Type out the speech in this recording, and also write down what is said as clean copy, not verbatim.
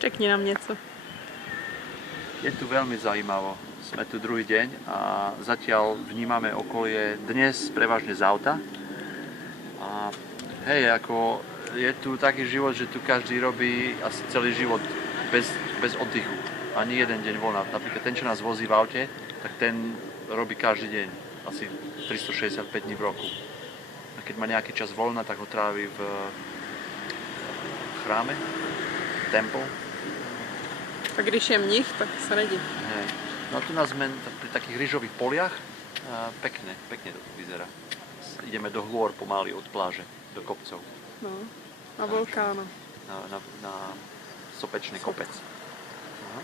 Řekni nám něco. Je tu veľmi zaujímavo. Sme tu druhý deň a zatiaľ vnímame okolie dnes prevažne z auta. A hej, ako je tu taký život, že tu každý robí asi celý život bez oddychu. Ani jeden deň voľna. Napríklad ten, čo nás vozí v aute, tak ten robí každý deň. Asi 365 dní v roku. A keď má nejaký čas voľna, tak ho trávi v chráme, temple. A když je mnich, tak se nedí. Hej. No tu nás sme pri takých rýžových poliach. Pekne to tu vyzerá. Ideme do hôr pomaly od pláže, do kopcov. No, na vulkánu. Na sopečný kopec. Aha.